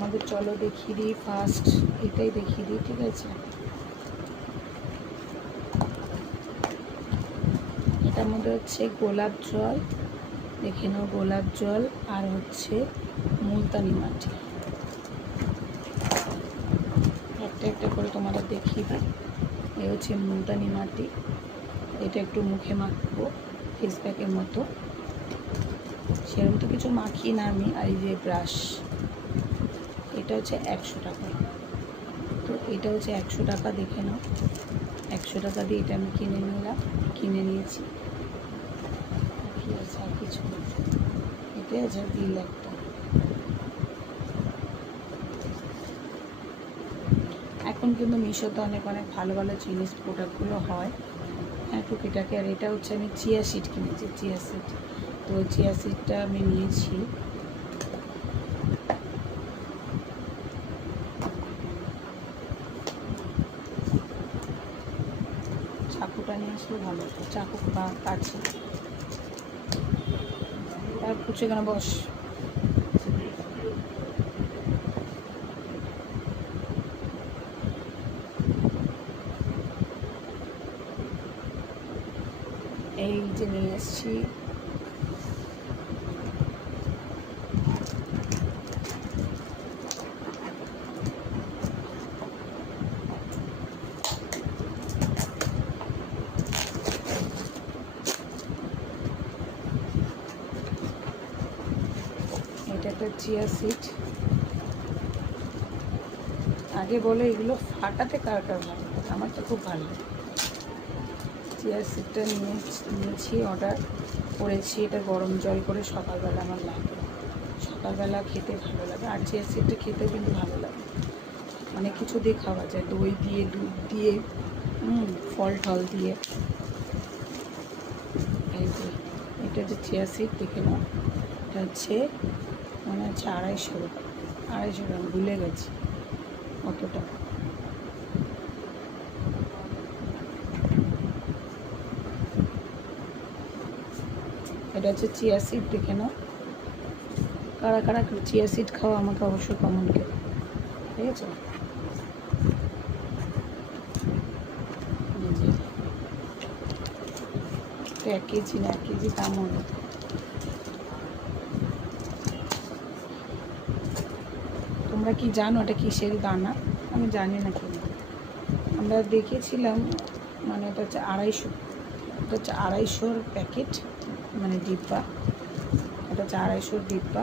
তোমাদের চলো দেখিয়ে দিই, ফার্স্ট এটাই দেখিয়ে দিই, ঠিক আছে। এটার মধ্যে হচ্ছে গোলাপ জল, দেখে নাও, গোলাপ জল আর হচ্ছে মুলতানি মাটি। একটা একটা করে তোমাদের দেখিয়ে দিই। এই হচ্ছে মুলতানি মাটি, এটা একটু মুখে মাখবো ফেস প্যাকের মতো, সেরকম তো কিছু মাখি না আমি। আর এই যে ব্রাশ, এটা হচ্ছে 100 টাকা। তো এটা হচ্ছে 100 টাকা, দেখে নাও, 100 টাকা দিয়ে এটা আমি কিনে নিয়েছি। কি আছে আর কিছু, এটাই আছে বিল একটা। এখন কিন্তু মিশোতে অনেক ভালো ভালো জিনিস প্রোডাক্টগুলো হয়, হ্যাঁ, টুকিটাকি। আর এটা হচ্ছে আমি চিয়া সিড কিনেছি, চিয়া সিড। তো চিয়া সিডটা আমি নিয়েছি। চাকুটা নিয়ে আসলে ভালো হতো, চাকু বা কাছে। আর পুছে কেন, বস। এই যে নিয়ে এসছি, এটা একটা চিয়া সিড। আগে বলে এগুলো ফাটাতে কার কার ভালো, আমার তো খুব ভালো লাগে। চিয়া সিডটা নিয়েছি, অর্ডার করেছি। এটা গরম জল করে সকালবেলা আমার লাগে, সকালবেলা খেতে ভালো লাগে। আর চিয়া সিডটা খেতে কিন্তু ভালো লাগে, অনেক কিছু দিয়ে খাওয়া যায়, দই দিয়ে, দুধ দিয়ে, ফল টল দিয়ে। এই যে এটা হচ্ছে চিয়া সিড, দেখে নাও। এটা হচ্ছে মনে হচ্ছে 250 গ্রাম, ভুলে গেছি কতটা। এটা হচ্ছে চিয়া সিড, দেখে নাও। কারা কারা চিয়া সিড খাওয়া আমাকে অবশ্যই কমেন্ট করো, ঠিক আছে। তো 1 কেজি না, 1 কেজি দাম হবে। তোমরা কি জানো এটা কিসের দানা? আমি জানি না কেন, আমরা দেখেছিলাম, মানে এটা হচ্ছে 250, এটা হচ্ছে 250-র প্যাকেট, মানে ডিব্বা। এটা হচ্ছে 250-র ডিব্বা।